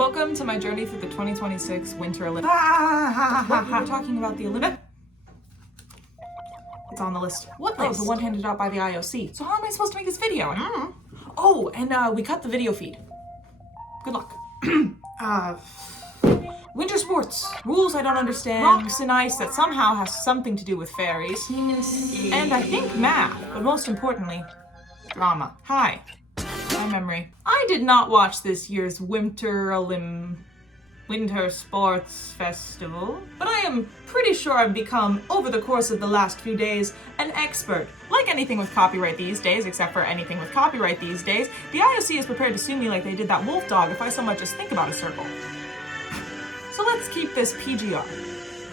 Welcome to my journey through the 2026 Winter Olympics. We were talking about the Olympics. It's on the list. What list? Oh, the one handed out by the IOC. So how am I supposed to make this video? Oh, and we cut the video feed. Good luck. Winter sports. Rules I don't understand. Rocks and ice that somehow has something to do with fairies. And I think math, but most importantly, drama. Hi. My memory. I did not watch this year's Winter Sports Festival, but I am pretty sure I've become, over the course of the last few days, an expert. Like anything with copyright these days, except for anything with copyright these days, the IOC is prepared to sue me like they did that wolf dog if I so much as think about a circle. So let's keep this PGR.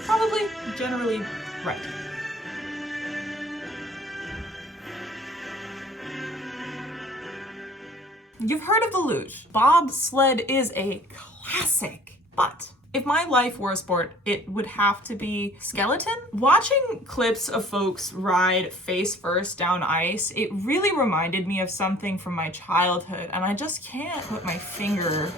Probably, generally, right. You've heard of the luge. Bobsled is a classic, but if my life were a sport, it would have to be skeleton. Watching clips of folks ride face first down ice, it really reminded me of something from my childhood, and I just can't put my finger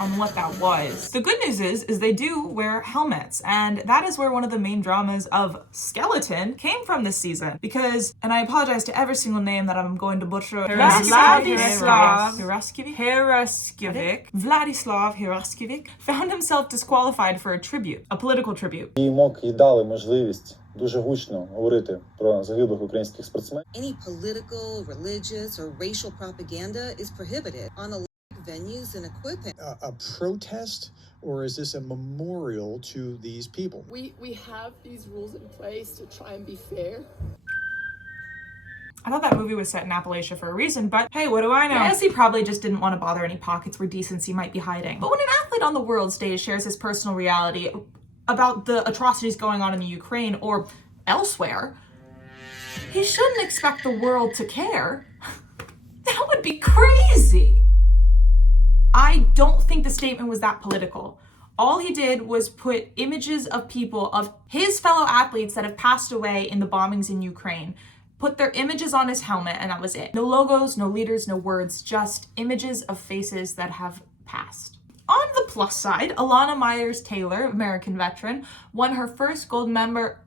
on what that was. The good news is they do wear helmets, and that is where one of the main dramas of skeleton came from this season. Because, and I apologize to every single name that I'm going to butcher, Vladislav Heraskovic found himself disqualified for a tribute, a political tribute. Їй дали можливість дуже гучно говорити про загиблих українських спортсменів. Any political, religious, or racial propaganda is prohibited on the venues and equipment. A protest, or is this a memorial to these people? We have these rules in place to try and be fair. I thought that movie was set in Appalachia for a reason, but hey, what do I know? I guess he probably just didn't want to bother any pockets where decency might be hiding. But when an athlete on the world stage shares his personal reality about the atrocities going on in the Ukraine or elsewhere, he shouldn't expect the world to care. That would be crazy. I don't think the statement was that political. All he did was put images of people, of his fellow athletes that have passed away in the bombings in Ukraine, put their images on his helmet, and that was it. No logos, no leaders, no words, just images of faces that have passed. On the plus side, Alana Myers-Taylor, American veteran, won her first gold member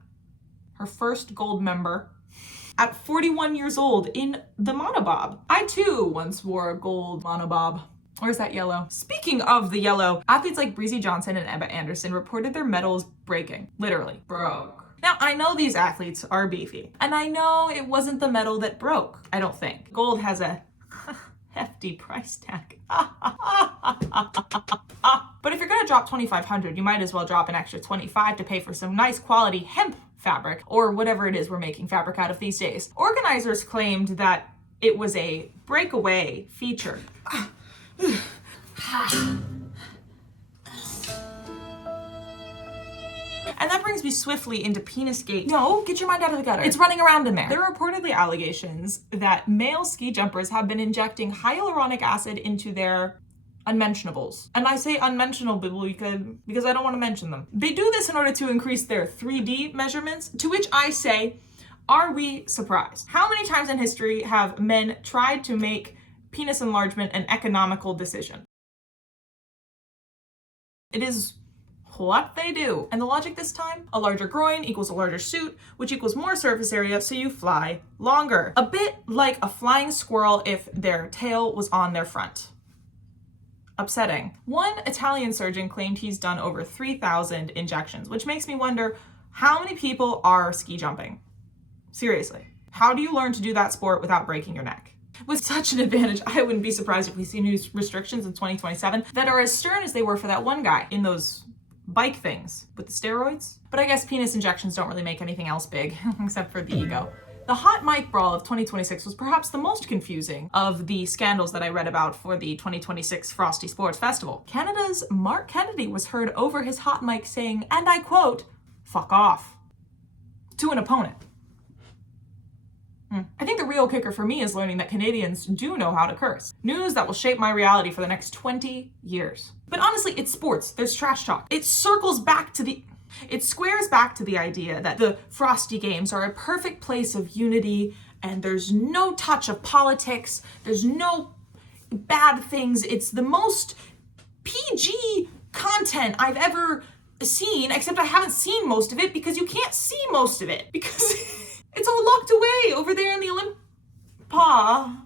at 41 years old in the monobob. I too once wore a gold monobob. Or is that yellow? Speaking of the yellow, athletes like Breezy Johnson and Ebba Anderson reported their medals breaking. Literally, broke. Now, I know these athletes are beefy, and I know it wasn't the medal that broke, I don't think. Gold has a hefty price tag. But if you're gonna drop $2,500, you might as well drop an extra $25 to pay for some nice quality hemp fabric, or whatever it is we're making fabric out of these days. Organizers claimed that it was a breakaway feature. And that brings me swiftly into Penisgate. No, get your mind out of the gutter. It's running around in there. There are reportedly allegations that male ski jumpers have been injecting hyaluronic acid into their unmentionables. And I say unmentionable because I don't want to mention them. They do this in order to increase their 3D measurements, to which I say, are we surprised? How many times in history have men tried to make penis enlargement an economical decision? It is what they do. And the logic this time, a larger groin equals a larger suit, which equals more surface area, so you fly longer. A bit like a flying squirrel if their tail was on their front. Upsetting. One Italian surgeon claimed he's done over 3,000 injections, which makes me wonder how many people are ski jumping? Seriously. How do you learn to do that sport without breaking your neck? With such an advantage, I wouldn't be surprised if we see new restrictions in 2027 that are as stern as they were for that one guy in those bike things with the steroids. But I guess penis injections don't really make anything else big, except for the ego. The hot mic brawl of 2026 was perhaps the most confusing of the scandals that I read about for the 2026 Frosty Sports Festival. Canada's Mark Kennedy was heard over his hot mic saying, and I quote, "fuck off," to an opponent. I think the real kicker for me is learning that Canadians do know how to curse. News that will shape my reality for the next 20 years. But honestly, it's sports. There's trash talk. It squares back to the idea that the Frosty Games are a perfect place of unity and there's no touch of politics. There's no bad things. It's the most peaceful PG content I've ever seen, except I haven't seen most of it because you can't see most of it because it's all locked away over there in the Olympa.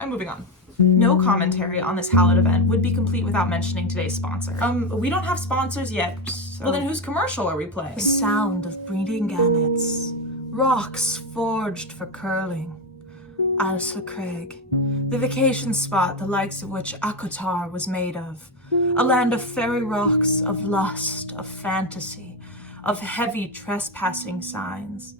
I'm moving on. No commentary on this hallowed event would be complete without mentioning today's sponsor. We don't have sponsors yet. So. Well, then whose commercial are we playing? The sound of breeding gannets. Rocks forged for curling. Isla Craig, the vacation spot the likes of which Akotar was made of. A land of fairy rocks, of lust, of fantasy, of heavy trespassing signs.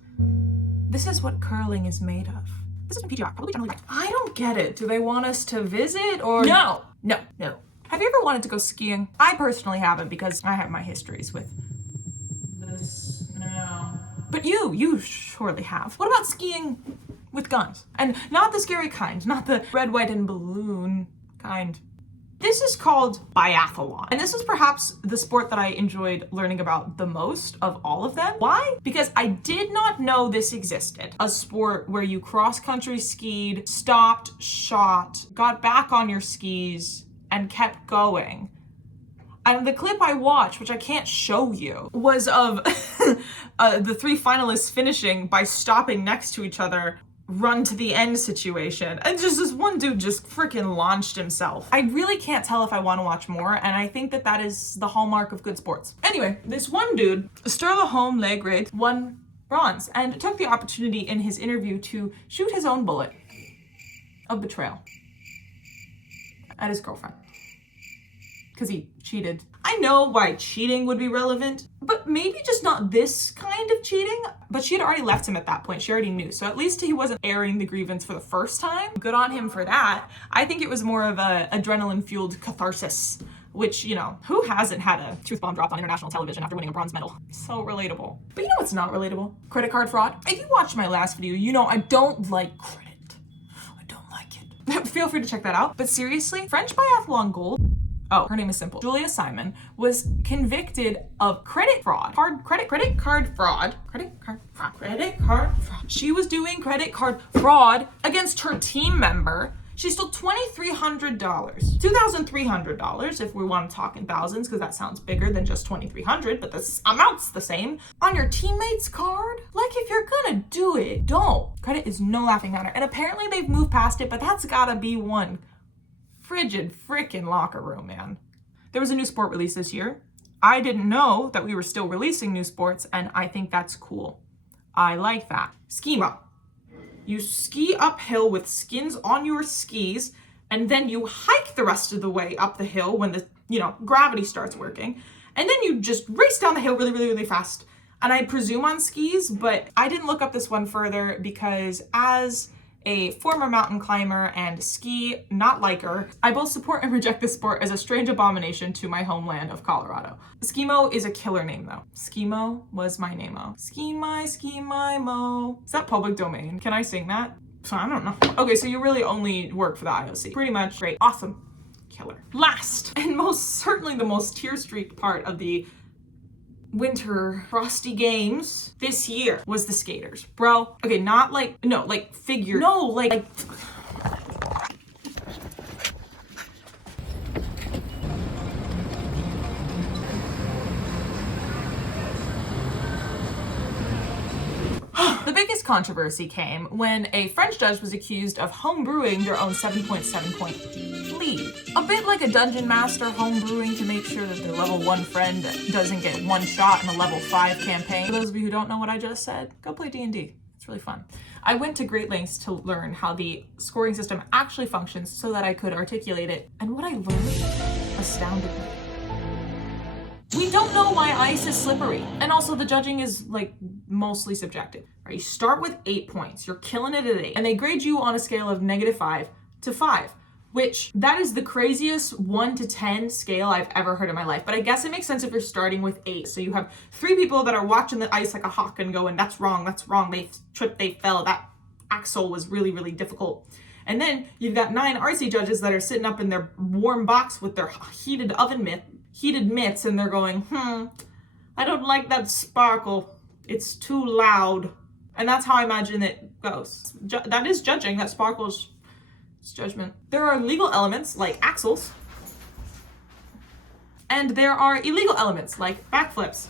This is what curling is made of. This isn't PGR, probably generally right. I don't get it. Do they want us to visit or? No. Have you ever wanted to go skiing? I personally haven't because I have my histories with this now. But you surely have. What about skiing with guns? And not the scary kind, not the red, white, and balloon kind. This is called biathlon. And this is perhaps the sport that I enjoyed learning about the most of all of them. Why? Because I did not know this existed. A sport where you cross-country skied, stopped, shot, got back on your skis, and kept going. And the clip I watched, which I can't show you, was of the three finalists finishing by stopping next to each other, run to the end situation. And just this one dude just freaking launched himself. I really can't tell if I want to watch more, and I think that is the hallmark of good sports. Anyway, this one dude, Sturla Holm leg raid, won bronze and took the opportunity in his interview to shoot his own bullet of betrayal at his girlfriend. Because he cheated. I know why cheating would be relevant, but maybe just not this kind of cheating. But she had already left him at that point. She already knew. So at least he wasn't airing the grievance for the first time. Good on him for that. I think it was more of a adrenaline-fueled catharsis, which, you know, who hasn't had a truth bomb dropped on international television after winning a bronze medal? So relatable. But you know what's not relatable? Credit card fraud. If you watched my last video, you know I don't like credit. I don't like it. Feel free to check that out. But seriously, French biathlon gold. Oh, her name is simple. Julia Simon was convicted of credit fraud. Credit card fraud. She was doing credit card fraud against her team member. She stole $2,300. $2,300 if we want to talk in thousands, because that sounds bigger than just $2,300, but the amount's the same. On your teammate's card? Like, if you're gonna do it, don't. Credit is no laughing matter. And apparently they've moved past it, but that's gotta be one frigid frickin' locker room, man. There was a new sport released this year. I didn't know that we were still releasing new sports, and I think that's cool. I like that. Skimo. You ski uphill with skins on your skis, and then you hike the rest of the way up the hill when the, gravity starts working. And then you just race down the hill really, really, really fast. And I presume on skis, but I didn't look up this one further because as a former mountain climber and ski not liker, I both support and reject this sport as a strange abomination to my homeland of Colorado. Skimo is a killer name though. Skimo was my name-o. Ski-my-mo. Is that public domain? Can I sing that? I don't know. Okay, so you really only work for the IOC. Pretty much. Great. Awesome. Killer. Last, and most certainly the most tear-streaked part of the Winter Frosty Games this year was the skaters. Bro, okay, not like, no, like figure, no, like The biggest controversy came when a French judge was accused of homebrewing their own 7.7 point lead. A bit like a dungeon master homebrewing to make sure that their level 1 friend doesn't get one shot in a level 5 campaign. For those of you who don't know what I just said, go play D&D. It's really fun. I went to great lengths to learn how the scoring system actually functions so that I could articulate it, and what I learned astounded me. We don't know why ice is slippery. And also the judging is like mostly subjective. Right? You start with 8 points. You're killing it at 8. And they grade you on a scale of -5 to 5, which that is the craziest 1 to 10 scale I've ever heard in my life. But I guess it makes sense if you're starting with 8. So you have 3 people that are watching the ice like a hawk and going, that's wrong. They tripped, they fell. That axle was really, really difficult. And then you've got 9 RC judges that are sitting up in their warm box with their heated mitts, and they're going, I don't like that sparkle. It's too loud. And that's how I imagine it goes. That is judging. That sparkles. It's judgment. There are legal elements like axles. And there are illegal elements like backflips.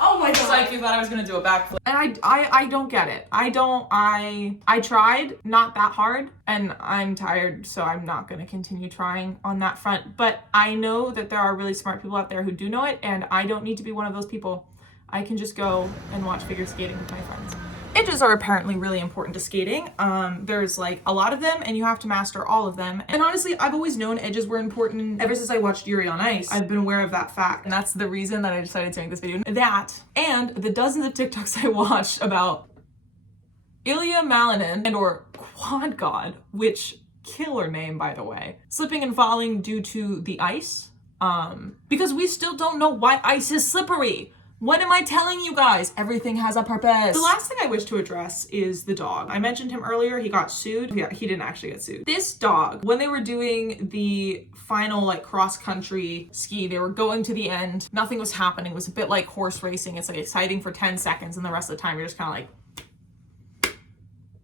Oh my god. Psych, you thought I was gonna do a backflip. And I don't get it. I tried not that hard and I'm tired, so I'm not gonna continue trying on that front. But I know that there are really smart people out there who do know it, and I don't need to be one of those people. I can just go and watch figure skating with my friends. Edges are apparently really important to skating. There's like a lot of them and you have to master all of them. And honestly, I've always known edges were important. Ever since I watched Yuri on Ice, I've been aware of that fact. And that's the reason that I decided to make this video. That, and the dozens of TikToks I watched about Ilya Malinin and or Quad God, which killer name by the way, slipping and falling due to the ice. Because we still don't know why ice is slippery. What am I telling you guys? Everything has a purpose. The last thing I wish to address is the dog. I mentioned him earlier. He got sued. Yeah, he didn't actually get sued. This dog, when they were doing the final like cross country ski, they were going to the end. Nothing was happening. It was a bit like horse racing. It's like exciting for 10 seconds and the rest of the time you're just kind of like,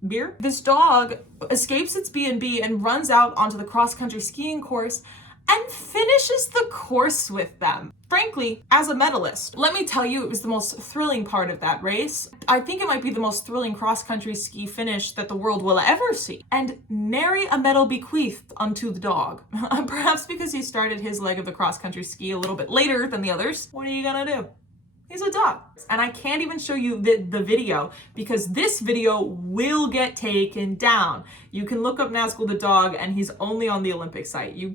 beer? This dog escapes its B&B and runs out onto the cross country skiing course and finishes the course with them. Frankly, as a medalist, let me tell you, it was the most thrilling part of that race. I think it might be the most thrilling cross-country ski finish that the world will ever see. And nary a medal bequeathed unto the dog. Perhaps because he started his leg of the cross-country ski a little bit later than the others. What are you gonna do? He's a dog. And I can't even show you the video because this video will get taken down. You can look up Nazgul the dog and he's only on the Olympic site. You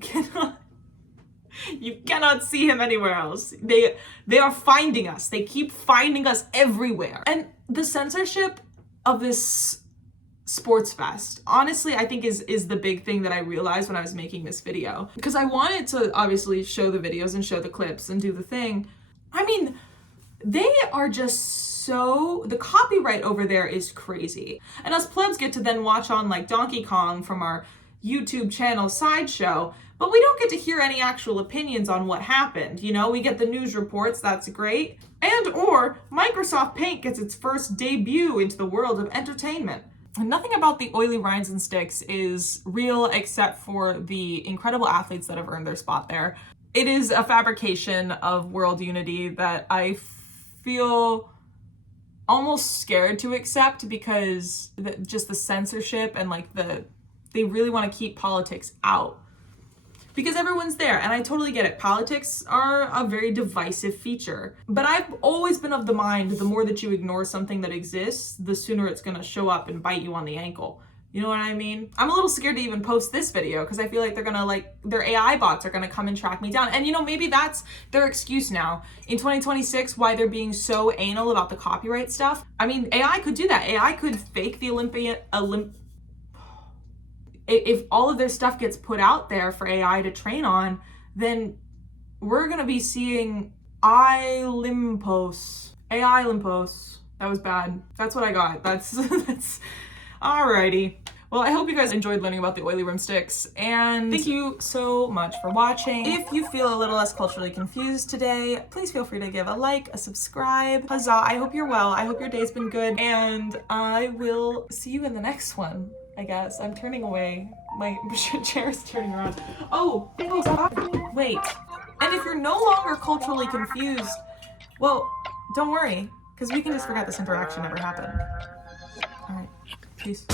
cannot see him anywhere else. They are finding us. They keep finding us everywhere. And the censorship of this sports fest, honestly, I think is the big thing that I realized when I was making this video. Because I wanted to obviously show the videos and show the clips and do the thing. I mean, they are just so, the copyright over there is crazy. And us plebs get to then watch on like Donkey Kong from our YouTube channel Sideshow, but we don't get to hear any actual opinions on what happened. You know, we get the news reports, that's great. And or Microsoft Paint gets its first debut into the world of entertainment. And nothing about the oily rinds and sticks is real except for the incredible athletes that have earned their spot there. It is a fabrication of world unity that I feel almost scared to accept because just the censorship and like they really want to keep politics out. Because everyone's there, and I totally get it. Politics are a very divisive feature. But I've always been of the mind, the more that you ignore something that exists, the sooner it's gonna show up and bite you on the ankle. You know what I mean? I'm a little scared to even post this video because I feel like they're gonna their AI bots are gonna come and track me down. And you know, maybe that's their excuse now. In 2026, why they're being so anal about the copyright stuff. I mean, AI could do that. AI could fake the if all of their stuff gets put out there for AI to train on, then we're gonna be seeing AI limpos. That was bad. That's what I got. That's alrighty. Well, I hope you guys enjoyed learning about the oily Rimsticks, and thank you so much for watching. If you feel a little less culturally confused today, please feel free to give a like, a subscribe. Huzzah, I hope you're well. I hope your day's been good, and I will see you in the next one. I guess. I'm turning away. My chair is turning around. Oh, wait. And if you're no longer culturally confused, well, don't worry, because we can just forget this interaction ever happened. All right, peace.